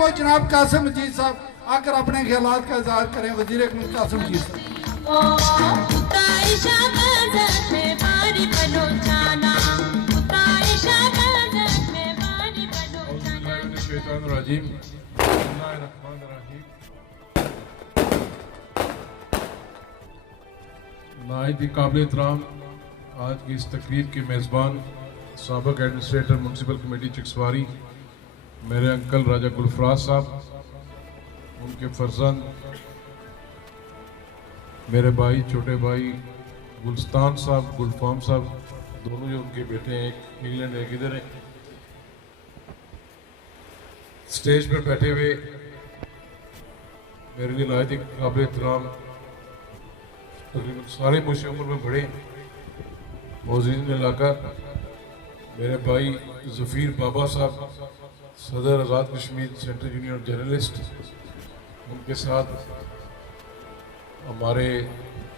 वो जनाब कासिम मजीद साहब आकर अपने ख्यालात का इजहार करें। वजीर अकबर कासिम मजीद साहब। नायत काबिल एहतराम आज की इस तकरीब के मेज़बान साबिक़ एडमिनिस्ट्रेटर म्यूनसिपल कमेटी चिक्सवारी मेरे अंकल राजा गुलफराज साहब, उनके फर्जंद मेरे भाई छोटे भाई गुलस्तान साहब, गुलफाम साहब, दोनों जो उनके बेटे हैं, एक इंग्लैंड एक इधर है। स्टेज पर बैठे हुए मेरे लिए नायत काबिल एहतराम तकरीबन सारे मुझसे उम्र में बड़े मौजूद इलाका मेरे भाई ज़फ़ीर बाबा साहब, सदर Azad Kashmir central union journalist, उनके साथ हमारे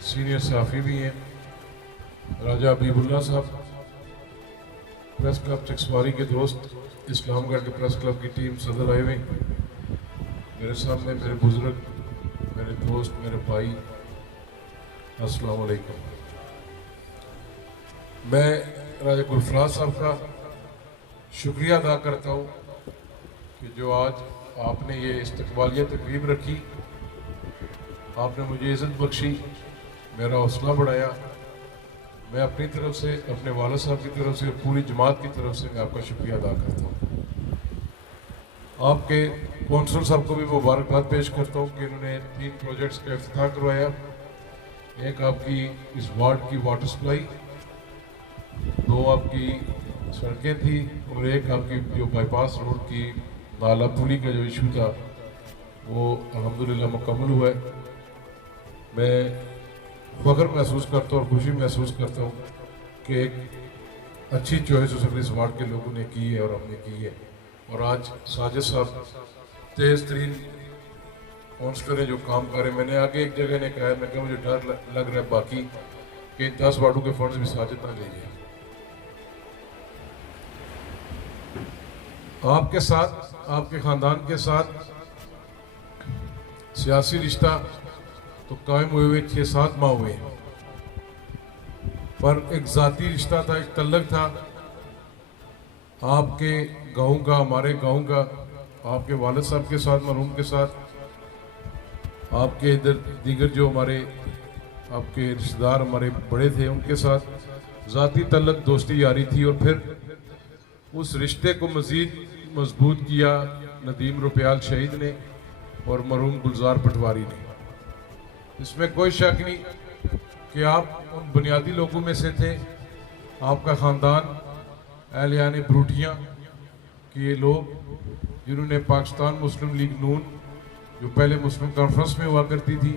सीनियर सहाफ़ी भी हैं राजा हबीबुल्लाह साहब, प्रेस क्लब चिक्सवारी के दोस्त, इस्लामगढ़ के प्रेस क्लब की टीम सदर आए हुए, मेरे सामने मेरे बुजुर्ग, मेरे दोस्त, मेरे भाई, अस्सलाम वालेकुम। मैं राजा गुलफराज साहब का शुक्रिया अदा करता हूँ कि जो आज आपने ये इस्तकबालिया तकरीब रखी, आपने मुझे इज़्ज़त बख्शी, मेरा हौसला बढ़ाया। मैं अपनी तरफ से, अपने वालिद साहब की तरफ से, पूरी जमात की तरफ से मैं आपका शुक्रिया अदा करता हूँ। आपके कौंसल साहब को भी मुबारकबाद पेश करता हूँ कि इन्होंने 3 प्रोजेक्ट्स का इफ्तिताह करवाया। एक आपकी इस वार्ड की वाटर सप्लाई, 2 आपकी सड़कें थी और एक आपकी जो बाईपास रोड की नाला पुली का जो इशू था वो अल्हम्दुलिल्लाह मुकम्मल हुआ है। मैं फ़ख्र महसूस करता हूँ और खुशी महसूस करता हूँ कि एक अच्छी चॉइस उस इस वार्ड के लोगों ने की है और हमने की है। और आज साजिद साहब तेज़ तरीन काउंसलर जो काम कर रहे हैं, मैंने आगे एक जगह ने कहा, मैं कहा मुझे डर लग रहा है बाकी कि 10 वार्डों के फंड्स भी साजिद ना ले जाए। आपके साथ, आपके ख़ानदान के साथ सियासी रिश्ता तो कायम हुए 6-7 माह हुए, पर एक ज़ाती रिश्ता था, एक तल्लक था आपके गाँव का, हमारे गाँव का, आपके वालिद साहब के साथ, मरहूम के साथ, आपके इधर दीगर जो हमारे आपके रिश्तेदार हमारे बड़े थे उनके साथ ज़ाती तल्लक, दोस्ती यारी थी। और फिर उस रिश्ते को मज़ीद मजबूत किया नदीम रुपयाल शहीद ने और मरहूम गुलजार पटवारी ने। इसमें कोई शक नहीं कि आप उन बुनियादी लोगों में से थे। आपका ख़ानदान अहलियान ब्रूटियाँ कि ये लोग जिन्होंने पाकिस्तान मुस्लिम लीग नून जो पहले मुस्लिम कॉन्फ्रेंस में हुआ करती थी,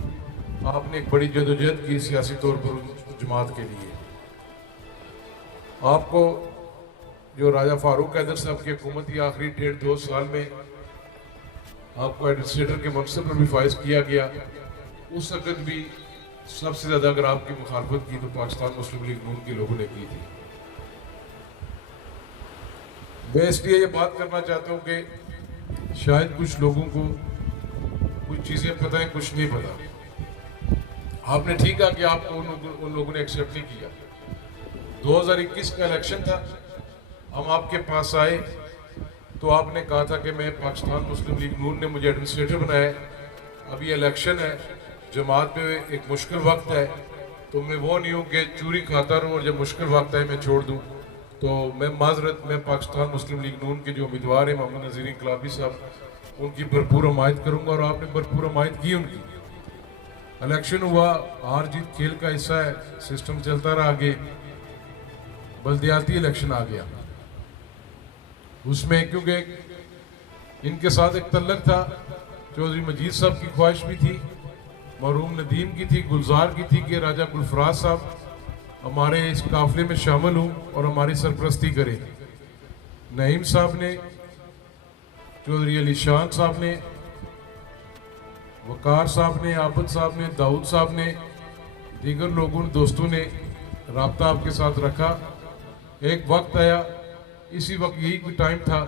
आपने एक बड़ी जदोजहद की सियासी तौर पर जमात के लिए। आपको जो राजा फारूक हैदर साहब की हुकूमत की आखिरी 1.5-2 साल में आपको एडमिनिस्ट्रेटर के मनसब पर भी फाइज किया गया। उस वक्त भी सबसे ज़्यादा अगर आपकी मुखालफत की तो पाकिस्तान मुस्लिम लीग नून के लोगों ने की थी। मैं इसलिए ये बात करना चाहता हूँ कि शायद कुछ लोगों को कुछ चीज़ें पता है, कुछ नहीं पता। आपने ठीक है कि आपको उन लोगों ने एक्सेप्ट नहीं किया। 2021 का इलेक्शन था, हम आपके पास आए तो आपने कहा था कि मैं पाकिस्तान मुस्लिम लीग नून ने मुझे एडमिनिस्ट्रेटर बनाया, अभी इलेक्शन है, जमात पे एक मुश्किल वक्त है, तो मैं वो नहीं हूँ कि चूरी खाता रहूँ और जब मुश्किल वक्त है मैं छोड़ दूँ। तो मैं माजरत में पाकिस्तान मुस्लिम लीग नून के जो उम्मीदवार हैं मोहम्मद नज़ीर इनकलाबी साहब, उनकी भरपूर हमायत करूँगा और आपने भरपूर हमायत की उनकी। इलेक्शन हुआ, हार जीत खेल का हिस्सा है, सिस्टम चलता रहा आगे। बल्दियाती इलेक्शन आ गया, उसमें क्योंकि इनके साथ एक तल्लक था, चौधरी मजीद साहब की ख्वाहिश भी थी, मरहूम नदीम की थी, गुलजार की थी कि राजा गुलफराज साहब हमारे इस काफिले में शामिल हों और हमारी सरपरस्ती करें। नईम साहब ने, चौधरी अली शान साहब ने, वकार साहब ने, आबद साहब ने, दाऊद साहब ने, दीगर लोगों दोस्तों ने राब्ता आपके साथ रखा। एक वक्त आया, इसी वक्त यही कोई टाइम था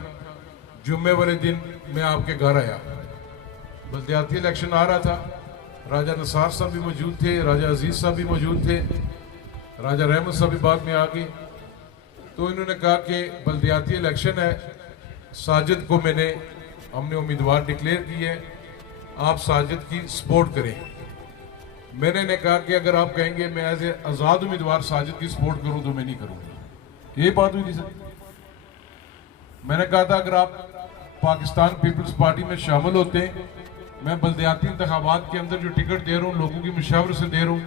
जुम्मे वाले दिन मैं आपके घर आया, बल्दियाती इलेक्शन आ रहा था, राजा नसार साहब भी मौजूद थे, राजा अजीज साहब भी मौजूद थे, राजा रहमत साहब भी बाद में आ गए। तो इन्होंने कहा कि बल्दियाती इलेक्शन है, साजिद को हमने उम्मीदवार डिक्लेयर की है, आप साजिद की सपोर्ट करें। मैंने ने कहा कि अगर आप कहेंगे मैं एज ए आज़ाद उम्मीदवार साजिद की सपोर्ट करूं तो मैं नहीं करूंगा। ये बात हुई थी सर। मैंने कहा था अगर आप पाकिस्तान पीपल्स पार्टी में शामिल होते, मैं बल्दियाती इंतखाबात के अंदर जो टिकट दे रहा हूँ लोगों की मशवरे से दे रहा हूँ,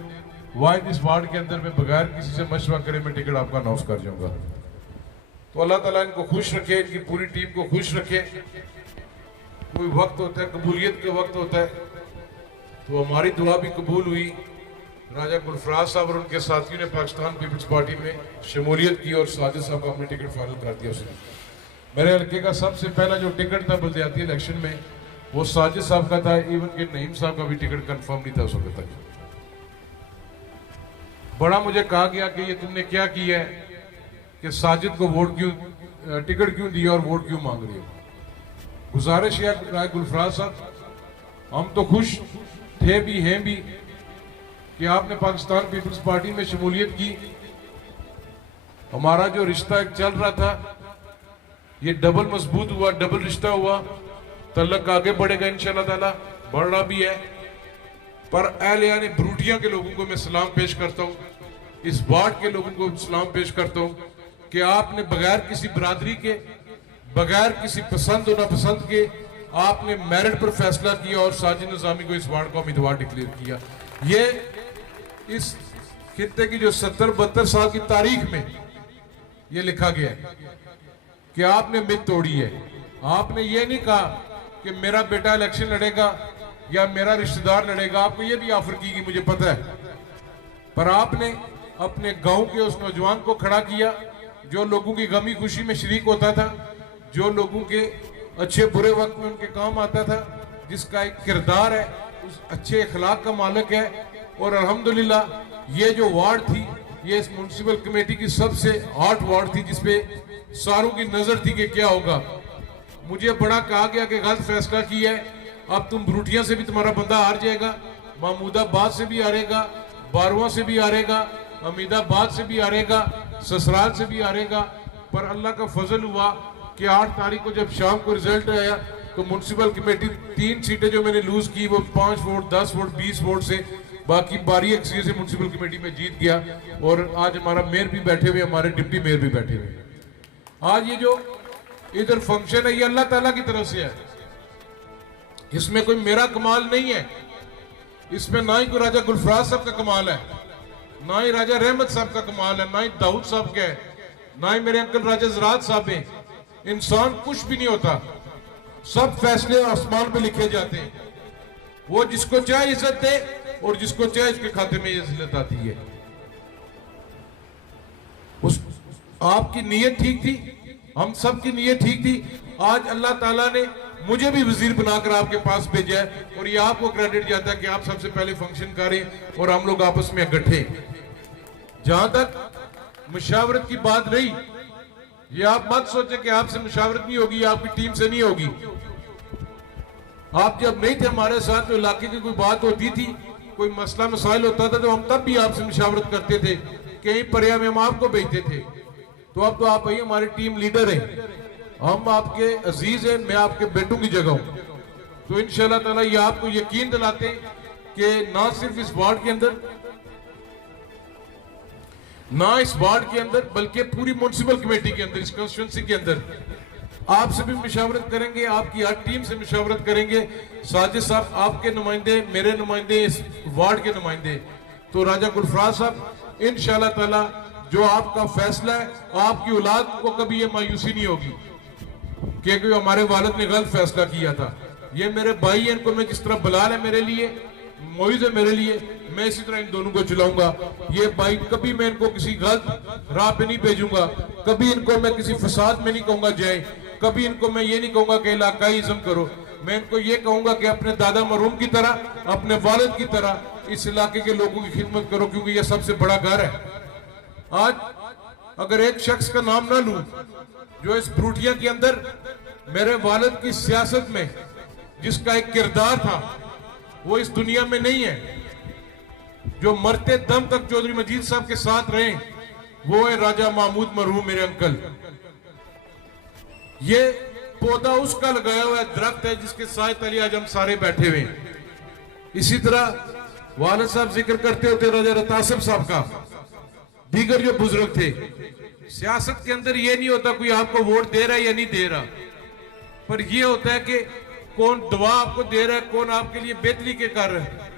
वाहिद इस वार्ड के अंदर मैं बगैर किसी से मशवरा करे मैं टिकट आपका अनाउंस कर जाऊंगा। तो अल्लाह ताला इनको खुश रखे, इनकी पूरी टीम को खुश रखे। कोई वक्त होता है, कबूलियत के वक्त होता है, तो हमारी दुआ भी कबूल हुई। राजा गुलफराज साहब और उनके साथियों ने पाकिस्तान पीपल्स पार्टी में शमूलियत की और साजिद साहब का अपने टिकट फाइनल कर दिया। उसने मेरे हल्के का सबसे पहला जो टिकट था बल्दियाती इलेक्शन में वो साजिद साहब का था। इवन के नईम साहब का भी टिकट कंफर्म नहीं था उस वक्त तक। बड़ा मुझे कहा गया कि ये तुमने क्या किया है कि साजिद को वोट क्यों, टिकट क्यों दिया और वोट क्यों मांग रही हो। गुजारिश है राय गुलफराज साहब, हम तो खुश थे भी हैं भी कि आपने पाकिस्तान पीपल्स पार्टी में शमूलियत की। हमारा जो रिश्ता चल रहा था ये डबल मजबूत हुआ, डबल रिश्ता हुआ, तल्लक आगे बढ़ेगा इंशाल्लाह ताला, बढ़ रहा भी है। पर अहले यानी ब्रूटिया के लोगों को मैं सलाम पेश करता हूँ, इस वार्ड के लोगों को सलाम पेश करता हूँ कि आपने बगैर किसी बरादरी के, बगैर किसी पसंद और नापसंद के आपने मेरिट पर फैसला किया और साजिद निजामी को इस वार्ड का उम्मीदवार डिक्लेयर किया। ये इस खित्ते की जो 70-72 साल की तारीख में ये लिखा गया है कि आपने मिथ तोड़ी है। आपने ये नहीं कहा कि मेरा बेटा इलेक्शन लड़ेगा या मेरा रिश्तेदार लड़ेगा, आपको ये भी ऑफर की मुझे पता है, पर आपने अपने गांव के उस नौजवान को खड़ा किया जो लोगों की गमी खुशी में शरीक होता था, जो लोगों के अच्छे बुरे वक्त में उनके काम आता था, जिसका एक किरदार है, उस अच्छे अखलाक का मालिक है। और अल्हम्दुलिल्लाह ये जो वार्ड थी ये इस म्युनिसिपल कमेटी की सबसे हॉट वार्ड थी जिसपे सारों की नजर थी कि क्या होगा। मुझे बड़ा कहा गया कि गलत फैसला किया है, अब तुम ब्रूटिया से भी तुम्हारा बंदा हार जाएगा, महमूदाबाद से भी हारेगा, बारवा से भी हारेगा, अमीदाबाद से भी हारेगा, ससुराल से भी हारेगा। पर अल्लाह का फजल हुआ कि 8 तारीख को जब शाम को रिजल्ट आया तो म्युनिसिपल कमेटी 3 सीटें जो मैंने लूज की वो 5 वोट, 10 वोट, 20 वोट से, बाकी 12 अक्सरियत से म्युनिसिपल कमेटी में जीत गया। और आज हमारा मेयर भी बैठे हुए, हमारे डिप्टी मेयर भी बैठे हुए। आज ये जो इधर फंक्शन है ये अल्लाह ताला की तरफ से है, इसमें कोई मेरा कमाल नहीं है, इसमें ना ही कोई राजा गुलफराज साहब का कमाल है, ना ही राजा रहमत साहब का कमाल है, ना ही दाऊद साहब का है, ना ही मेरे अंकल राजा ज़रात साहब है। इंसान कुछ भी नहीं होता, सब फैसले आसमान पे लिखे जाते हैं। वो जिसको चाहे इज्जत दे और जिसको चाहे उसके खाते में इज्जत आती है। उस आपकी नीयत ठीक थी, हम सब की नीयत ठीक थी। आज अल्लाह ताला ने मुझे भी वजीर बनाकर आपके पास भेजा है और ये आपको क्रेडिट जाता है कि आप सबसे पहले फंक्शन करें और हम लोग आपस में इकट्ठे। जहां तक मुशावरत की बात रही, ये आप मत सोचे कि आपसे मुशावरत नहीं होगी, आपकी टीम से नहीं होगी। आप जब नहीं थे हमारे साथ तो इलाके की कोई बात होती थी, कोई मसला मसाइल होता था तो हम तब भी आपसे मुशावरत करते थे, कहीं पर्या में हम आपको भेजते थे। तो अब तो आप ही हमारी टीम लीडर हैं, हम आपके अजीज हैं, मैं आपके बेटों की जगह हूं। तो इंशाल्लाह ताला ये आपको यकीन दिलाते हैं कि ना सिर्फ इस वार्ड के अंदर, ना इस वार्ड के अंदर बल्कि पूरी म्युनिसिपल कमेटी के अंदर, इस कॉन्स्टिट्यूंसी के अंदर आपसे भी मुशावरत करेंगे, आपकी हर टीम से मुशावरत करेंगे। साजिद साहब आपके नुमाइंदे, मेरे नुमाइंदे, इस वार्ड के नुमाइंदे। तो राजा गुलफराज साहब इंशाल्लाह ताला जो आपका फैसला है, आपकी औलाद को कभी ये मायूसी नहीं होगी क्योंकि हमारे वालिद ने गलत फैसला किया था। ये मेरे भाई हैं, इनको मैं जिस तरह बलाल है मेरे लिए, मोइज है मेरे लिए, मैं इसी तरह इन दोनों को चलाऊंगा। ये भाई कभी मैं इनको किसी गलत राह पे नहीं भेजूंगा, कभी इनको मैं किसी फसाद में नहीं कहूंगा जाए, कभी इनको मैं ये नहीं कहूंगा कि इलाकाईज़्म करो। मैं इनको ये कहूंगा कि अपने दादा मरहूम की तरह, अपने वालिद की तरह इस इलाके के लोगों की खिदमत करो, क्योंकि ये सबसे बड़ा घर है। आज अगर एक शख्स का नाम ना लूं जो इस ब्रूटिया के अंदर मेरे वालिद की सियासत में जिसका एक किरदार था वो इस दुनिया में नहीं है। जो मरते दम तक चौधरी मजीद साहब के साथ रहे वो है राजा महमूद मरहूम, मेरे अंकल। ये पौधा उसका लगाया हुआ दरख्त है जिसके साए तले आज हम सारे बैठे हुए हैं। इसी तरह वालिद साहब जिक्र करते होते राजा रतासिब साहब का, दीगर जो बुजुर्ग थे। सियासत के अंदर ये नहीं होता कोई आपको वोट दे रहा है या नहीं दे रहा, पर यह होता है कि कौन दुआ आपको दे रहा है, कौन आपके लिए बेहतरी के कर रहा है।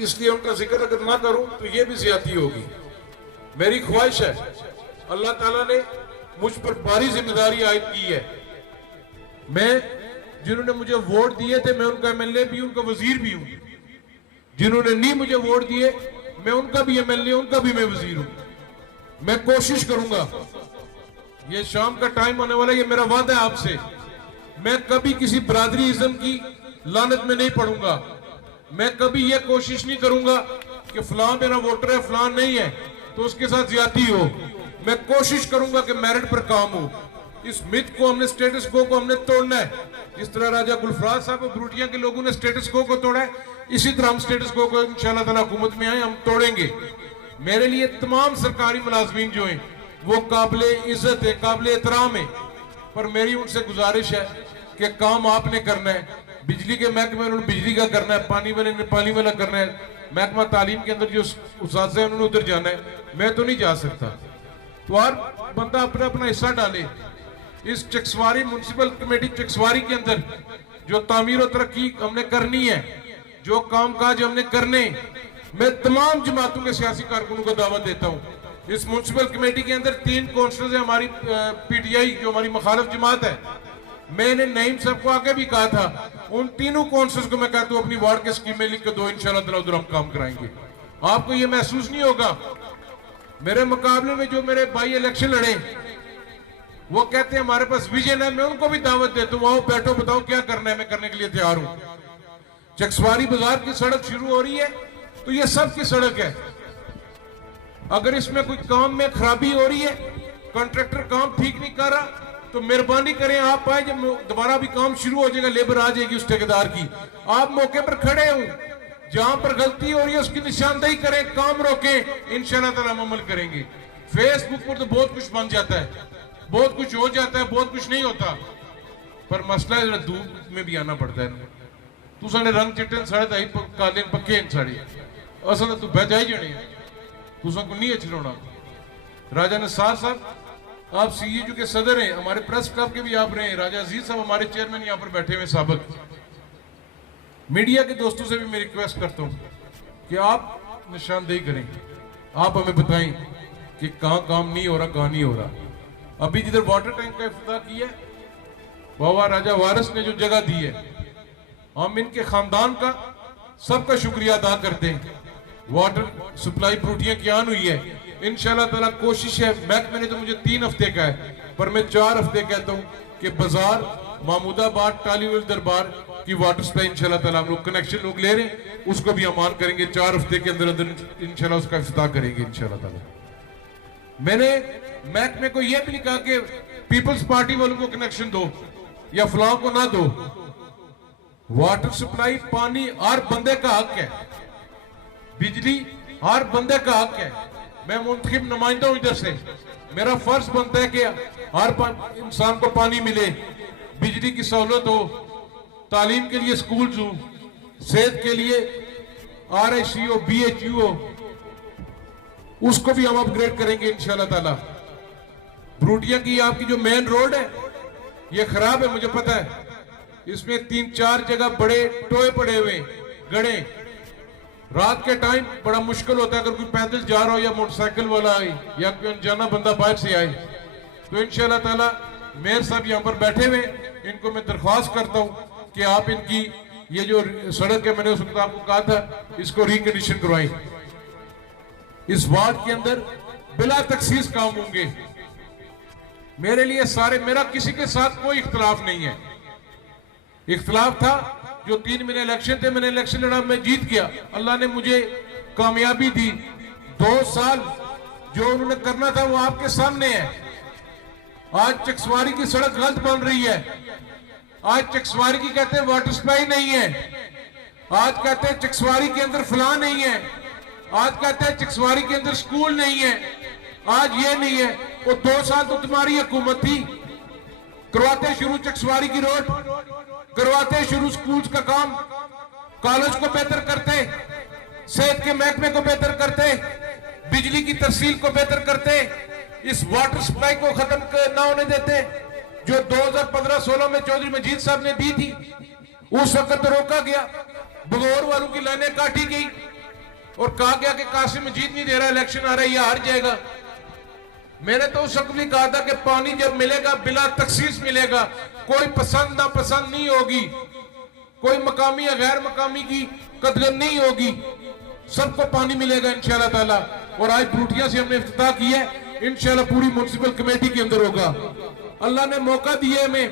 इसलिए उनका जिक्र अगर ना करूं तो ये भी ज्यादती होगी। मेरी ख्वाहिश है, अल्लाह ताला ने मुझ पर भारी जिम्मेदारी आयद की है। मैं जिन्होंने मुझे वोट दिए थे मैं उनका एमएलए भी हूं, उनका वजीर भी हूं। जिन्होंने नहीं मुझे वोट दिए मैं उनका भी एमएलए, उनका भी मैं वजीर हूं। मैं कोशिश करूंगा, ये शाम का टाइम होने वाला, ये मेरा वादा है आपसे, मैं कभी किसी बरादरीइज्म की लानत में नहीं पड़ूंगा। मैं कभी ये कोशिश नहीं करूंगा कि फलां मेरा वोटर है फलां नहीं है तो उसके साथ ज्यादती हो। मैं कोशिश करूंगा कि मेरिट पर काम हो। इस मिथ को हमने, स्टेटस को हमने तोड़ना है। जिस तरह राजा गुलफराज साहब और ब्रूटिया के लोगों ने स्टेटस को तोड़ा है, इसी तरह हम स्टेटस को इंशाल्लाह ताला हुकूमत में आए हम तोड़ेंगे। मेरे लिए तमाम सरकारी मुलाजमीन जो हैं वो काबिले इज्जत है, काबिले एहतराम है, पर मेरी उनसे गुजारिश है कि काम आपने करना है। बिजली के महकमे में उन्होंने बिजली का करना है, पानी वाले ने पानी वाला करना है, महकमा तालीम के अंदर जो उस्ताद है उन्होंने उधर जाना है। मैं तो नहीं जा सकता, तो हर बंदा अपना अपना हिस्सा डाले। इस चकसवारी म्युनिसिपल कमेटी चकसवारी के अंदर जो तामीर और तरक्की हमने करनी है, जो काम काज हमने करने, मैं तमाम जमातों के सियासी कारकुनों को दावत देता हूं। इस म्युनिसिपल कमेटी के अंदर 3 काउंसिलर्स है, हमारी पीटीआई जो हमारी मुखालिफ जमात है। मैंने नईम साहब को आगे भी कहा था, उन तीनों काउंसिलर्स को मैं कहता हूं अपनी वार्ड के स्कीमें लिख के दो, इंशाल्लाह ताला उधर हम काम कराएंगे। आपको ये महसूस नहीं होगा। मेरे मुकाबले में जो मेरे भाई इलेक्शन लड़े वो कहते हैं हमारे पास विजन है, मैं उनको भी दावत देता हूं, आओ बैठो बताओ क्या करना है, मैं करने के लिए तैयार हूं। चकसवारी बाजार की सड़क शुरू हो रही है तो ये सबकी सड़क है। अगर इसमें कोई काम में खराबी हो रही है, कॉन्ट्रैक्टर काम ठीक नहीं कर रहा, तो मेहरबानी करें आप आए, जब दोबारा भी काम शुरू हो जाएगा, लेबर आ जाएगी उस ठेकेदार की, आप मौके पर खड़े हो, जहां पर गलती हो रही है उसकी निशानदेही करें, काम रोकें, इंशाल्लाह ताला हम अमल करेंगे। फेसबुक पर तो बहुत कुछ बन जाता है, बहुत कुछ हो जाता है, बहुत कुछ नहीं होता, पर मसला है धूप में भी आना पड़ता है। तू साढ़े रंग चिट्टे साढ़े काले पक्के साड़ी असल तू बह जाई जाने तुसा को नहीं अच्छी। राजा नसार साहब आप सीईयू के सदर हैं, हमारे प्रेस क्लब के भी आप रहे हैं। राजा अजीज साहब हमारे चेयरमैन यहाँ पर बैठे हुए साबिक। मीडिया के दोस्तों से भी मैं रिक्वेस्ट करता हूँ कि आप निशानदेही करें, आप हमें बताएं कि कहाँ काम नहीं हो रहा, कहाँ नहीं हो रहा। अभी जिधर वाटर टैंक का इफ्तिताह किया है, बाबा राजा वारिस ने जो जगह दी है, हम इनके खानदान का सबका शुक्रिया अदा करते हैं। वाटर सप्लाई ब्रूटियां की आन हुई है, इंशाल्लाह ताला कोशिश है, महकमे ने तो मुझे 3 हफ्ते का है, पर मैं 4 हफ्ते कहता हूं कि बाजार महमूदाबाद टालीवुड दरबार की वाटर सप्लाई इंशाल्लाह ताला हम लोग कनेक्शन लोग ले रहे हैं, उसको भी हम ऑन करेंगे 4 हफ्ते के अंदर अंदर इंशाल्लाह उसका इफ्तिताह करेंगे इंशाल्लाह ताला। मैंने महकमे को यह भी नहीं कहा कि पीपल्स पार्टी वालों को कनेक्शन दो या फलां को ना दो। वाटर सप्लाई पानी हर बंदे का हक है, बिजली हर बंदे का हक है। मैं मुंतखब नुमाइंदा हूं इधर से, मेरा फर्ज बनता है कि हर इंसान को पानी मिले, बिजली की सहूलत हो, तालीम के लिए स्कूल हो, सेहत के लिए RIC हो, BHU हो, उसको भी हम अपग्रेड करेंगे इंशाल्लाह ताला। ब्रूटिया की आपकी जो मेन रोड है ये खराब है, मुझे पता है, इसमें 3-4 जगह बड़े टोए पड़े हुए गड़े। रात के टाइम बड़ा मुश्किल होता है अगर कोई पैदल जा रहा हो या मोटरसाइकिल वाला आए या कोई अनजाना बंदा बाहर से आए। तो इंशाल्लाह ताला मेयर साहब यहाँ पर बैठे हुए, इनको मैं दरख्वास्त करता हूँ कि आप इनकी ये जो सड़क है, मैंने उस वक्त आपको कहा था इसको रिकंडीशन करवाएं। इस वार्ड के अंदर बिला तखसीस काम होंगे। मेरे लिए सारे, मेरा किसी के साथ कोई इख्तलाफ नहीं है। इख्तलाफ था जो 3 महीने इलेक्शन थे, मैंने इलेक्शन लड़ा, मैं जीत गया, अल्लाह ने मुझे कामयाबी दी। 2 साल जो उन्होंने करना था वो आपके सामने है। आज चकसवारी की सड़क गलत बन रही है। आज चकसवारी की कहते हैं वाटर सप्लाई नहीं है, आज कहते हैं चकसवारी के अंदर फलां नहीं है, आज कहते हैं चकसवारी के अंदर स्कूल नहीं है, आज ये नहीं है। वो 2 साल तो तुम्हारी हुकूमत थी, करवाते शुरू चकसवारी की रोड, करवाते शुरू स्कूल्स का काम, कॉलेज को बेहतर करते, सेहत के महकमे को बेहतर करते, बिजली की तहसील को बेहतर करते, इस वाटर सप्लाई को खत्म ना होने देते जो 2015-16 में चौधरी मजीद साहब ने दी थी। उस वक्त तो रोका गया, बगौर वालों की लाइनें काटी गई और कहा गया कि कासिम मजीद नहीं दे रहा, इलेक्शन आ रहा है, ये हार जाएगा। मैंने तो उस वक्त भी कहा था कि पानी जब मिलेगा बिला तखसीस मिलेगा, कोई पसंद ना पसंद नहीं होगी, कोई मकामी या गैर मकामी की कदर नहीं होगी, सबको पानी मिलेगा इंशाल्लाह ताला। और आज भूटिया से हमने इफ्तिताह किया है, इंशाल्लाह पूरी म्युनिसिपल कमेटी के अंदर होगा। अल्लाह ने मौका दिया हमें,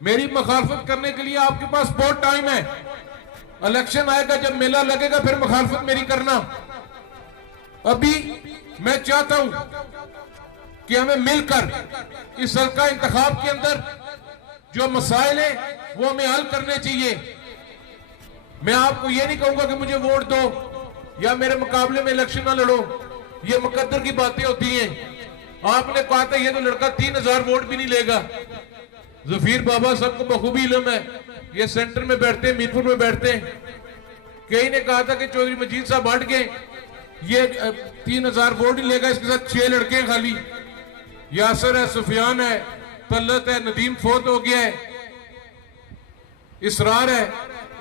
मेरी मुखालफत करने के लिए आपके पास बहुत टाइम है। इलेक्शन आएगा, जब मेला लगेगा, फिर मुखालफत मेरी करना। अभी मैं चाहता हूं कि हमें मिलकर इस हल्का इंतखाब के अंदर जो मसाइल है वो हमें हल करने चाहिए। मैं आपको ये नहीं कहूंगा कि मुझे वोट दो या मेरे मुकाबले में इलेक्शन ना लड़ो, ये मुकद्दर की बातें होती हैं। आपने कहा था ये तो लड़का 3000 वोट भी नहीं लेगा। जफीर बाबा सबको बखूबी इल्म है, ये सेंटर में बैठते हैं, मीरपुर में बैठते हैं। कई ने कहा था कि चौधरी मजीद साहब हट गए, ये 3000 वोट नहीं लेगा, इसके साथ 6 लड़के हैं खाली, यासर है, सुफियान है, तल्लत है, नदीम फोत हो गया है, इसरार है,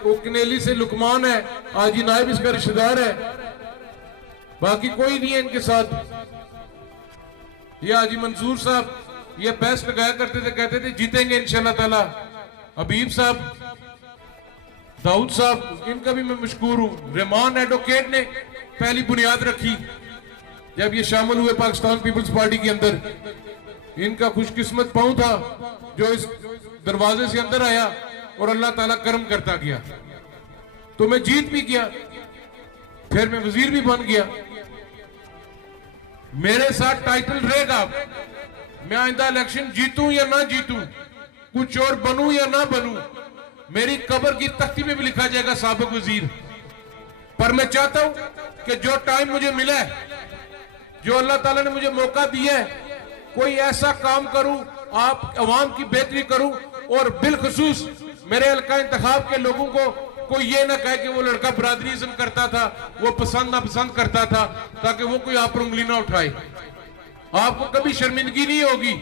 वो कनेली से लुकमान है, आजी नायब इसका रिश्तेदार है, बाकी कोई नहीं है इनके साथ। ये हाजी मंसूर साहब ये बहस लगाया करते थे, कहते थे जीतेंगे इंशाल्लाह ताला। हबीब साहब, दाऊद साहब, इनका भी मैं मशकूर हूं। रहमान एडवोकेट ने पहली बुनियाद रखी जब ये शामिल हुए पाकिस्तान पीपल्स पार्टी के अंदर। इनका खुशकिस्मत पाऊं था जो इस दरवाजे से अंदर आया और अल्लाह ताला करम करता गया, तो मैं जीत भी गया, फिर मैं वजीर भी बन गया। मेरे साथ टाइटल रहेगा, मैं आइंदा इलेक्शन जीतूं या ना जीतूं, कुछ और बनूं या ना बनूं, मेरी कब्र की तख्ती में भी लिखा जाएगा साबिक वजीर। पर मैं चाहता हूं कि जो टाइम मुझे मिला है, जो अल्लाह ताला ने मुझे मौका दिया है, कोई ऐसा काम करूं, आप अवाम की बेहतरी करूं, और बिलखसूस मेरे हल्का इंतखाब के लोगों को कोई ये ना कहे कि वो लड़का बरादरीज़म करता था, वो पसंद ना पसंद करता था, ताकि वो कोई आप पर उंगली ना उठाए। आपको कभी शर्मिंदगी नहीं होगी,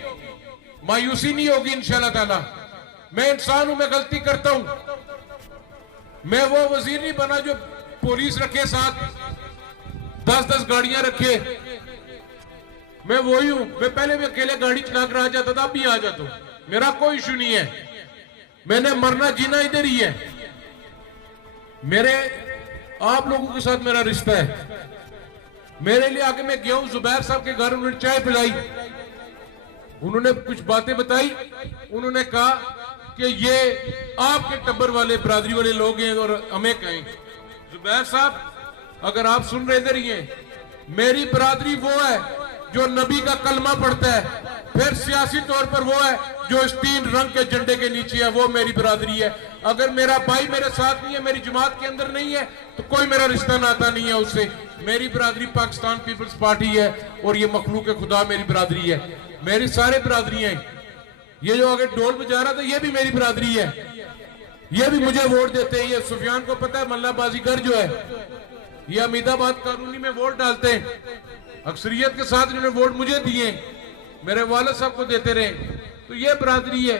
मायूसी नहीं होगी इंशाल्लाह ताला। मैं इंसान हूं, मैं गलती करता हूं। मैं वो वजीर नहीं बना जो पुलिस रखे साथ 10-10 गाड़ियां रखे। मैं वही हूं, मैं पहले भी अकेले गाड़ी चला कर आ जाता था, अब भी आ जाता हूं, मेरा कोई इशू नहीं है। मैंने मरना जीना इधर ही है। मेरे आप लोगों के साथ मेरा रिश्ता है। मेरे लिए आगे मैं गया हूं जुबैर साहब के घर, उन्होंने चाय पिलाई, उन्होंने कुछ बातें बताई, उन्होंने कहा कि ये आपके टब्बर वाले बरादरी वाले लोग हैं और हमें कहें। जुबैर साहब, अगर आप सुन रहे इधर ही हैं, मेरी बरादरी वो है जो नबी का कलमा पढ़ता है, फिर सियासी तौर पर वो है जो इस 3 रंग के झंडे के नीचे है, वो मेरी बरादरी है। अगर मेरा भाई मेरे साथ नहीं है, मेरी जमात के अंदर नहीं है, तो कोई मेरा रिश्ता नाता नहीं है उससे। मेरी बरादरी पाकिस्तान पीपल्स पार्टी है और ये मखलूक खुदा मेरी बरादरी है। मेरी सारे बरादरियां हैं। ये जो आगे ढोल बजा रहा था ये भी मेरी बरादरी है, ये भी मुझे वोट देते हैं। ये सुफियान को पता है, मल्ला बाजीगर जो है, ये अमीदाबाद कानूनी में वोट डालते हैं, अक्सरियत के साथ इन्होंने वोट मुझे दिए, मेरे वालिद साहब को देते रहे। तो ये बरादरी है,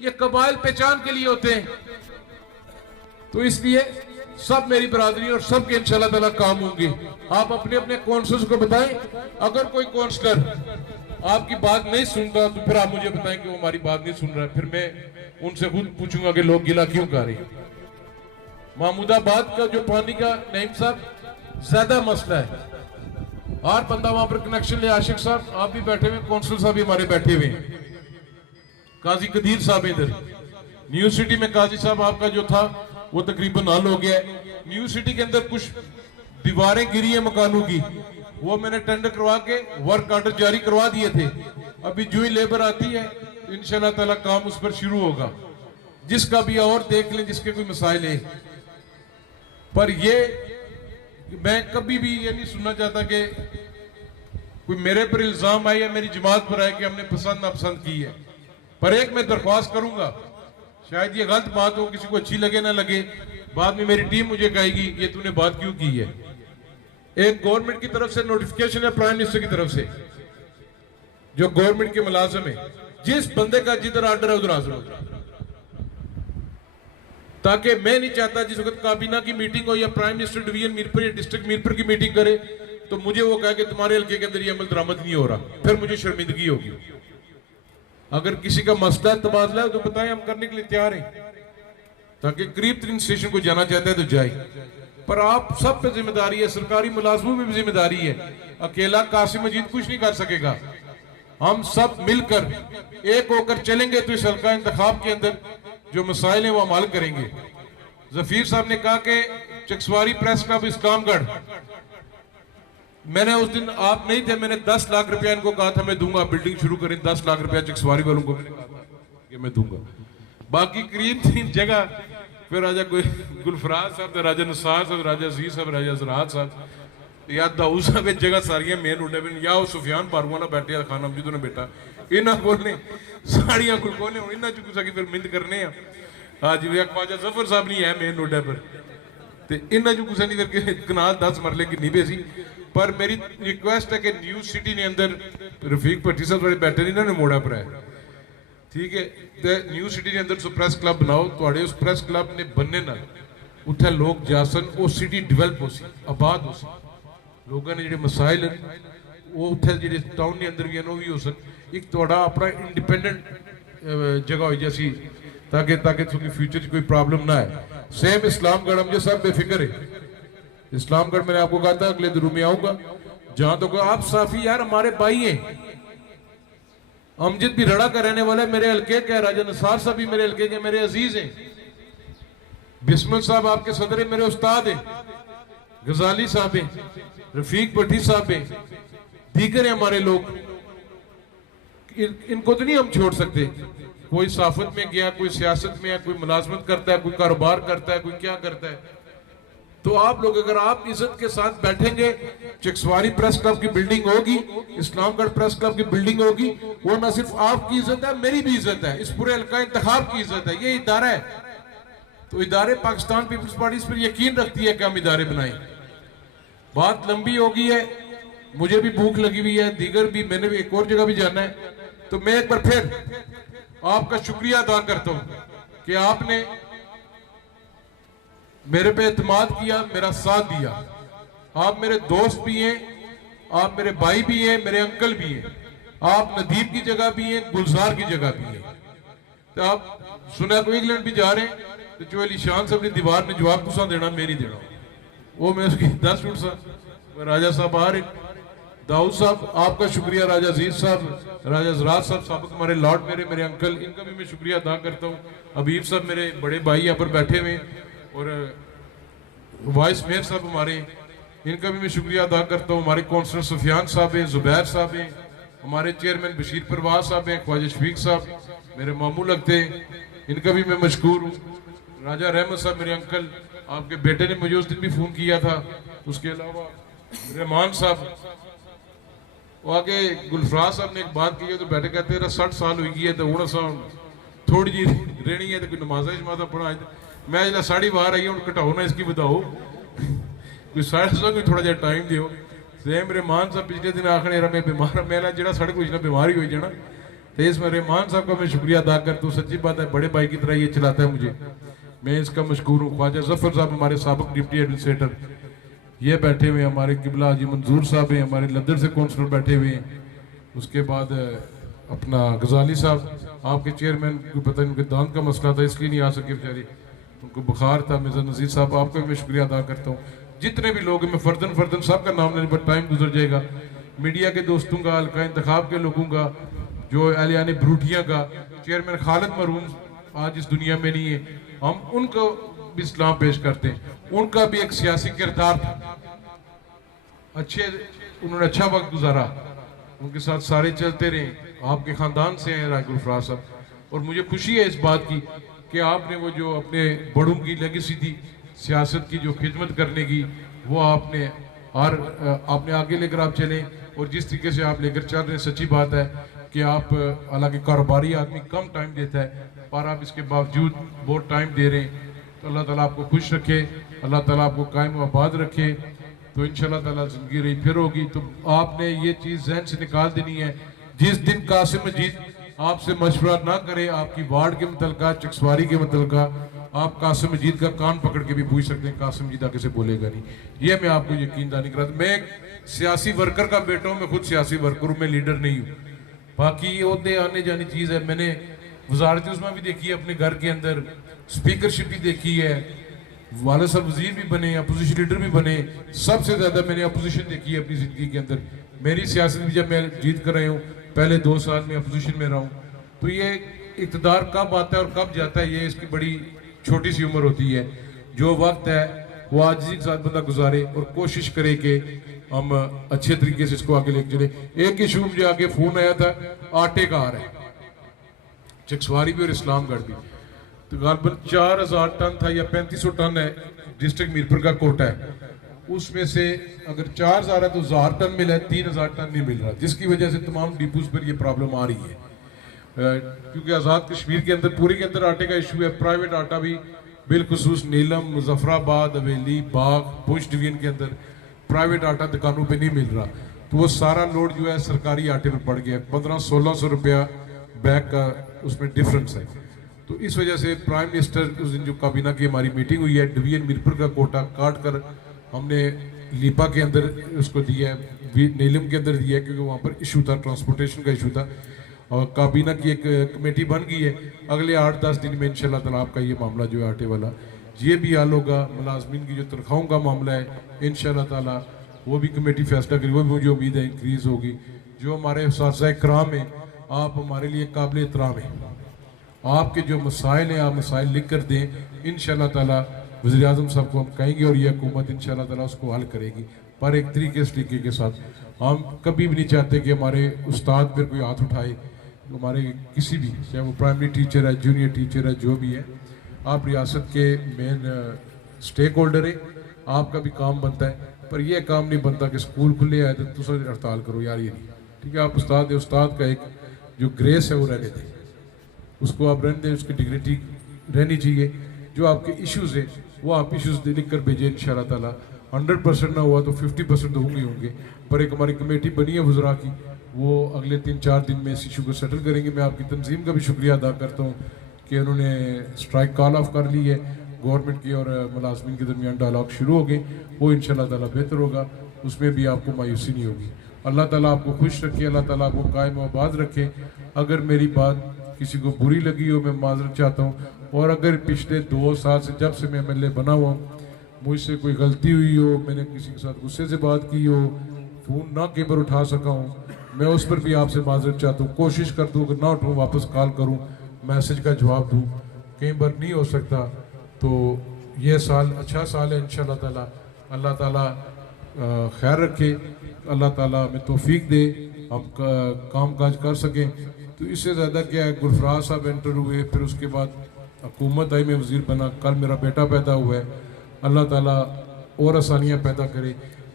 ये कबाइल पहचान के लिए होते हैं। तो इसलिए सब मेरी बरादरी और सब के इंशाल्लाह ताला काम होंगे। आप अपने अपने काउंसलर्स को बताएं, अगर कोई काउंसलर आपकी बात नहीं सुनता तो फिर आप मुझे बताएं कि वो हमारी बात नहीं सुन रहा है, फिर मैं उनसे खुद पूछूंगा कि लोग गिला क्यों कर रहे। महमूदाबाद का जो पानी का नईम साहब ज्यादा मसला है, हर बंदा वहां पर कनेक्शन ले। आशिक साहब आप भी बैठे हुए, कौंसल साहब भी हमारे बैठे हुए हैं, काजी कदीर साहब इधर। न्यू सिटी में काजी साहब आपका जो था वो तकरीबन हल हो गया है। न्यू सिटी के अंदर कुछ दीवारें गिरी है मकानों की, वो मैंने टेंडर करवा के वर्क ऑर्डर जारी करवा दिए थे। अभी जो ही लेबर आती है इंशाल्लाह ताला काम उस पर शुरू होगा। जिसका भी और देख लें, जिसके कोई मसाइल है। पर ये मैं कभी भी ये नहीं सुनना चाहता कि कोई मेरे पर इल्जाम आए या मेरी जमात पर आए कि हमने पसंद नापसंद की है। पर एक मैं दरख्वास्त करूंगा, शायद ये गलत बात हो, किसी को अच्छी लगे ना लगे, बाद में मेरी टीम मुझे कहेगी ये तूने बात क्यों की है। एक गवर्नमेंट की तरफ से नोटिफिकेशन है, प्राइम मिनिस्टर की तरफ से, जो गवर्नमेंट के मुलाजिम है, जिस बंदे का जिधर ऑर्डर है उधर हाजिर हो जाए। ताकि मैं नहीं चाहता जिस वक्त काबीना की मीटिंग हो या प्राइम मिनिस्टर डिवीजन मीरपुर या डिस्ट्रिक्ट मीरपुर की मीटिंग करे तो मुझे वो कहे कि तुम्हारे हल्के के अंदर ये अमल दरामद नहीं हो रहा, फिर मुझे शर्मिंदगी होगी। अगर किसी का मसला तबादला है तो बताएं, हम करने के लिए तैयार हैं, ताकि करीब तरीन स्टेशन को जाना चाहता है तो जाए। पर आप सब पे जिम्मेदारी है, सरकारी मुलाजमों में भी जिम्मेदारी है। अकेला कासिम मजीद कुछ नहीं कर सकेगा। हम सब मिलकर एक होकर चलेंगे तो इस हल्का इंतखाब के अंदर जो मसाइल हैं वो हम हल करेंगे। जफीर साहब ने कहा कि चकसवारी प्रेस क्लब इस्लामगढ़, मैंने उस दिन आप नहीं थे, मैंने 10 लाख रुपया इनको कहा था मैं दूंगा, बिल्डिंग शुरू करें, 10 लाख रुपया चकसवारी वालों को मैंने कहा था कि मैं दूंगा। बाकी करीब 3 जगह फिर राजा कोई गुलफराज साहब, राजा निसार साहब, राजा अजीज साहब, राजा जरात साहब या दाऊद साहब, एक जगह सारियां मेन उठे या वो सुफियान पारुआ ना बैठे खान अमजद ने बेटा इन्होंने बोलने साड़ियां खुलकोने इन्होंने चुकी सकी फिर मिंद करने आज ख्वाजा जफर साहब नहीं है मेन रोडे पर ते इन्होंने जो कुछ नहीं करके कनाल 10 मरले की नहीं बेसी। पर मेरी रिक्वेस्ट है कि न्यू सिटी ने अंदर रफीक भट्टी साहब थोड़े बैठे नहीं इन्होंने मोड़ा पर है, ठीक है, तो न्यू सिटी के अंदर प्रेस क्लब बनाओ, थोड़े उस प्रेस क्लब ने बनने ना उत्थे लोग जासन, वो सिटी डिवेलप हो सी, आबाद हो सी, लोगों ने जो मसाइल वो उत्थे जो टाउन के अंदर भी वो भी हो सन, एक थोड़ा अपना इंडिपेंडेंट जगह हो जैसी, ताकि ताकि फ्यूचर कोई प्रॉब्लम ना है। सेम इस्लामगढ़ हम जो सब बेफिक्र है, इस्लामगढ़ मैंने आपको कहा था अगले दिनों में आऊंगा, जहां तो आप साफी यार हमारे भाई हैं। अमजद भी रड़ा का रहने वाला है, मेरे हल्के का, राजा निसार साहब भी मेरे हल्के के मेरे अजीज हैं, बिस्मिल साहब आपके सदर मेरे उस्ताद हैं, गजाली साहब हैं, रफीक भट्टी साहब हैं, दीगर हैं हमारे लोग, इनको तो नहीं हम छोड़ सकते। कोई साफत में गया, कोई सियासत में है, कोई मुलाजमत करता है, कोई कारोबार करता है, कोई क्या करता है। तो आप लोग अगर आप इज्जत के साथ बैठेंगे, चकसवारी प्रेस क्लब की बिल्डिंग होगी, इस्लामगढ़ प्रेस क्लब की बिल्डिंग होगी, वो न सिर्फ आपकी इज्जत है, मेरी भी इज्जत है, इस पूरे हल्का इंतखाब की इज्जत है, ये इदारा है। तो इदारे पाकिस्तान पीपल्स पार्टी इस पर यकीन रखती है कि हम इदारे बनाएं। बात लंबी हो गई है, मुझे भी भूख लगी हुई है, दीगर भी, मैंने भी एक और जगह भी जाना है। तो मैं एक बार फिर आपका शुक्रिया अदा करता हूं कि आपने मेरे पे एतमाद किया, मेरा साथ दिया। आप मेरे दोस्त भी हैं, आप मेरे भाई भी हैं, मेरे अंकल भी हैं, आप नदीम की जगह भी हैं, गुलजार की जगह भी हैं। तो आप सुना को इंग्लैंड भी जा रहे हैं, तो जो अली शान साहब ने दीवार ने जवाब तुसा देना, मेरी देना, वो मैं उसकी 10 फुट सा राजा साहब आ रहे, दाऊद साहब आपका शुक्रिया, राजा अजीज साहब, राजा जरात साहब साहब हमारे लॉर्ड मेरे अंकल, इनका भी मैं शुक्रिया अदा करता हूँ। हबीब साहब मेरे बड़े भाई यहाँ पर बैठे हुए, और वाइस मेयर साहब हमारे, इनका भी मैं शुक्रिया अदा करता हूँ। हमारे काउंसलर सुफियान साहब हैं, जुबैर साहब हैं, हमारे चेयरमैन बशीर परवाज साहब हैं, ख्वाजा शफीक साहब मेरे मामू लगते हैं, इनका भी मैं मशकूर हूँ। राजा रहमत साहब मेरे अंकल, आपके बेटे ने मुझे उस दिन भी फोन किया था। उसके अलावा रहमान साहब, आगे गुलफराज साहब ने एक बात की है, तो बैठे कहते हैं 60 साल हुई है, तो हूँ थोड़ी जी रहनी है, तो कोई नमाजा जमाता पढ़ा, मैं जो साड़ी बाहर आई हूँ घटाओ ना, इसकी बताओ कोई 60 कोई थोड़ा जहा टाइम दियो। सेम रहमान साहब पिछले दिन आखने मैं बीमार, मैं जो साढ़े कुछ ना बीमारी हो जाना, तो इसमें रहमान साहब का मैं शुक्रिया अदा करता हूँ। सच्ची बात है, बड़े भाई की तरह ये चलाता है मुझे, मैं इसका मशकूर हूँ। ख्वाजा जफर साहब हमारे साबिक डिप्टी एडमिनिस्ट्रेटर ये बैठे हुए, हमारे किबला हाजी मंजूर साहब हैं, हमारे लद्दर से काउंसलर बैठे हुए हैं। उसके बाद अपना गजाली साहब आपके चेयरमैन को पता नहीं उनके दांत का मसला था इसलिए नहीं आ सके बेचारे, उनको बुखार था। मिर्जा नज़ीर साहब आपका भी मैं शुक्रिया अदा करता हूँ। जितने भी लोग हैं, मैं फर्दन फर्दन सबका नाम लेने पर टाइम गुजर जाएगा। मीडिया के दोस्तों का, हल्का इंतखाब के लोगों का, जो अलियाने ब्रूटिया का, चेयरमैन खालिद मरूम आज इस दुनिया में नहीं है, हम उनको भी इस्लाम पेश करते हैं। उनका भी एक सियासी किरदार था, उन्होंने अच्छा वक्त गुजारा, उनके साथ सारे चलते रहे। आपके खानदान से हैं राय गुलफराज साहब, और मुझे खुशी है इस बात की कि आपने वो जो अपने बड़ों की लेगेसी थी सियासत की, जो खिदमत करने की, वो आपने आगे लेकर आप चलें। और जिस तरीके से आप लेकर चल रहे हैं, सच्ची बात है कि आप, हालांकि कारोबारी आदमी कम टाइम देता है, पर आप इसके बावजूद बहुत टाइम दे रहे हैं। तो अल्लाह ताला आपको खुश रखे, अल्लाह ताला आपको कायम आबाद रखे। तो इंशाल्लाह ताला जिंदगी रही फिर होगी। तो आपने ये चीज़ जहन से निकाल देनी है, जिस दिन कासिम मजीद आपसे मशवरा ना करे आपकी वार्ड के मुतलका, चकसवारी के मुतलका, आप कासिम मजीद का कान पकड़ के भी पूछ सकते हैं, कासिम मजीद आगे से बोलेगा नहीं। ये मैं आपको यकीन दानी कराता। मैं एक सियासी वर्कर का बेटा हूँ, मैं खुद सियासी वर्कर हूँ, मैं लीडर नहीं हूँ। बाकी ये ओहदे आने जानी चीज़ है। मैंने वजारत उस्मा भी देखी है अपने घर के अंदर, स्पीकरशिप भी देखी है, वाले साहब वजीर भी बने, अपोजिशन लीडर भी बने। सबसे ज़्यादा मैंने अपोजिशन देखी है अपनी ज़िंदगी के अंदर। मेरी सियासत भी जब मैं जीत कर रही हूँ, पहले 2 साल में अपोजिशन में रहा हूँ। तो ये इक़्तिदार कब आता है और कब जाता है, ये इसकी बड़ी छोटी सी उम्र होती है। जो वक्त है वो आजिज़ी के साथ बंदा गुजारे और कोशिश करे कि हम अच्छे तरीके से इसको आगे लेके चले। एक इशू मुझे आगे फ़ोन आया था, आटे का आ रहा है, चकसवारी भी और इस्लामगढ़ भी। तो गालबन 4000 टन था या 3500 टन है, डिस्ट्रिक्ट मीरपुर का कोटा है। उसमें से अगर 4000 है तो 1000 टन मिला है, 3000 टन नहीं मिल रहा, जिसकी वजह से तमाम डिपोज पर ये प्रॉब्लम आ रही है। क्योंकि आज़ाद कश्मीर के अंदर, पूरे के अंदर आटे का इशू है। प्राइवेट आटा भी बिलखुसूस नीलम, मुजफ्फराबाद, हवेली, बाग, पुंछ डिवीजन के अंदर प्राइवेट आटा दुकानों पे नहीं मिल रहा। तो वो सारा लोड जो है सरकारी आटे पर पड़ गया। 1500-1600 रुपया बैग का उसमें डिफरेंस है। तो इस वजह से प्राइम मिनिस्टर, उस दिन जो काबीना की हमारी मीटिंग हुई है, डिवीजन मीरपुर का कोटा काट कर हमने लीपा के अंदर उसको दिया है, नीलम के अंदर दिया है, क्योंकि वहाँ पर इशू था, ट्रांसपोर्टेशन का इशू था। और काबीना की एक कमेटी बन गई है, अगले 8-10 दिन में इंशाल्लाह ताला आपका ये मामला जो है आटे वाला, ये भी हल होगा। मुलाजमीन की जो तनख्वाहों का मामला है, इंशाल्लाह ताला वो भी कमेटी फैसला करेगी, वो भी मुझे उम्मीद है इंक्रीज़ होगी। जो हमारे उस्ताद इकराम हैं, आप हमारे लिए काबिल एहतराम हैं। आपके जो मसाइल हैं, आप मसाइल लिख कर दें, इंशाल्लाह ताला वज़ीर आज़म साहब को हम कहेंगे और ये हुकूमत इंशाल्लाह ताला उसको हल करेगी, पर एक तरीके के साथ। हम कभी भी नहीं चाहते कि हमारे उस्ताद पर कोई हाथ उठाए, हमारे किसी भी, चाहे वो प्राइमरी टीचर है, जूनियर टीचर है, जो भी है। आप रियासत के मेन स्टेक होल्डर है, आपका भी काम बनता है, पर यह काम नहीं बनता कि स्कूल खुले आए तो दूसरी हड़ताल करो, यार ये नहीं। ठीक है, आप उस्ताद है, उस्ताद का एक जो ग्रेस है वो रहने दें, उसको आप रहने दें, उसकी डिग्निटी रहनी चाहिए। जो आपके इश्यूज़ हैं वो आप इश्यूज़ लिख कर भेजें, इंशाल्लाह ताला 100% ना हुआ तो 50% तो होंगे। पर एक हमारी कमेटी बनी है वज़रा की, वो अगले 3-4 दिन में इस इशू को सेटल करेंगे। मैं आपकी तंजीम का भी शुक्रिया अदा करता हूँ कि उन्होंने स्ट्राइक कॉल ऑफ कर ली है, गवर्नमेंट की और मुलाजमीन के दरमियान डायलॉग शुरू हो गए, वो इंशाल्लाह ताला बेहतर होगा, उसमें भी आपको मायूसी नहीं होगी। अल्लाह ताला आपको खुश रखे, अल्लाह ताला आपको कायम आबाद रखे। अगर मेरी बात किसी को बुरी लगी हो, मैं माजरत चाहता हूँ। और अगर पिछले 2 साल से, जब से मैं MLA बना हुआ हूँ, मुझसे कोई गलती हुई हो, मैंने किसी के साथ गुस्से से बात की हो, फ़ोन ना कई बार उठा सका हूँ, मैं उस पर भी आपसे माजरत चाहता हूँ। कोशिश करता हूँ, अगर ना उठाऊँ वापस कॉल करूँ, मैसेज का जवाब दूँ। कई बार नहीं हो सकता, तो ये साल अच्छा साल है इंशाल्लाह ताला। अल्लाह ताला खैर रखे, अल्लाह ताला हमें तौफीक दे, हम काम काज कर सकें। तो इससे ज़्यादा क्या है, गुलफराज साहब एंटर हुए, फिर उसके बाद हुकूमत आई, मैं वज़ीर बना, कल मेरा बेटा पैदा हुआ है। अल्लाह ताला और आसानियाँ पैदा करे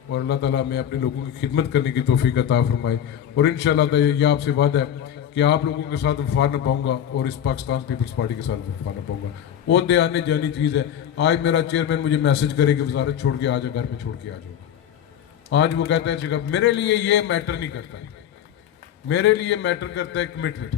और अल्लाह ताला हमें अपने लोगों की खिदमत करने की तौफीक अता फरमाए। और इंशाल्लाह ताला ये आपसे वादा है कि आप लोगों के साथ वफा न पाऊँगा और इस पाकिस्तान पीपल्स पार्टी के साथ वफा न पाऊँगा। वो दे आने जानी चीज़ है। आज मेरा चेयरमैन मुझे मैसेज करे कि वजारत छोड़ के आ जाओ, घर में छोड़ के आ जाओ। आज वो कहता है जगह, मेरे लिए ये मैटर नहीं करता है, मेरे लिए मैटर करता है कमिटमेंट।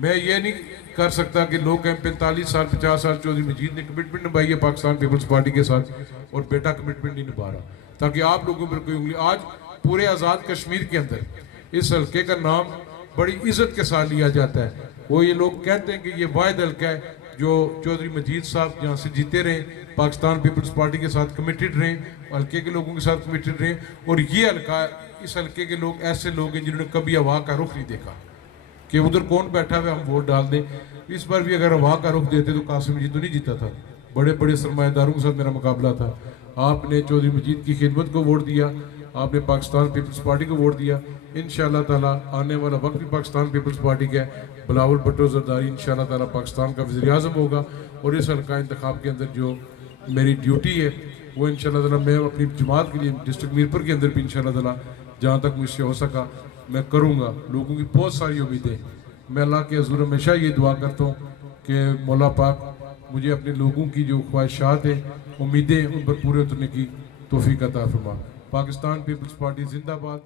मैं ये नहीं कर सकता कि लोग कहें 45 साल 50 साल चौधरी मजीद ने कमिटमेंट निभाई है पाकिस्तान पीपल्स पार्टी के साथ और बेटा कमिटमेंट नहीं निभा रहा, ताकि आप लोगों पर कोई उंगली। आज पूरे आज़ाद कश्मीर के अंदर इस हल्के का नाम बड़ी इज्जत के साथ लिया जाता है। वो ये लोग कहते हैं कि ये वाहिद हल्का है, जो चौधरी मजीद साहब यहाँ से जीते रहे, पाकिस्तान पीपल्स पार्टी के साथ कमिटेड रहे, हल्के के लोगों के साथ कमिटेड रहे। और ये हल्का, इस हल्के के लोग ऐसे लोग हैं जिन्होंने कभी हवा का रुख नहीं देखा कि उधर कौन बैठा हुआ हम वोट डाल दें। इस बार भी अगर हवा का रुख देते तो कासिम मजीद तो नहीं जीता था, बड़े बड़े सरमाएदारों के साथ मेरा मुकाबला था। आपने चौधरी मजीद की खिदमत को वोट दिया, आपने पाकिस्तान पीपल्स पार्टी को वोट दिया। इंशाअल्लाह ताला आने वाला वक्त भी पाकिस्तान पीपल्स पार्टी का है। बिलावल भुट्टो जरदारी इंशाअल्लाह ताला पाकिस्तान का वज़ीर आज़म होगा। और इस हल्का इंतखाब के अंदर जो मेरी ड्यूटी है वो इंशाअल्लाह ताला मैं अपनी जमात के लिए डिस्ट्रिक्ट मीरपुर के अंदर भी इंशाअल्लाह ताला जहाँ तक मुझसे हो सका मैं करूँगा। लोगों की बहुत सारी उम्मीदें, मैं अल्लाह के हज़ूर हमेशा ये दुआ करता हूँ कि मौला पाक मुझे अपने लोगों की जो ख्वाहिशात हैं, उम्मीदें, उन पर पूरे उतरने की तौफीक अता फरमा। पाकिस्तान पीपल्स पार्टी जिंदाबाद।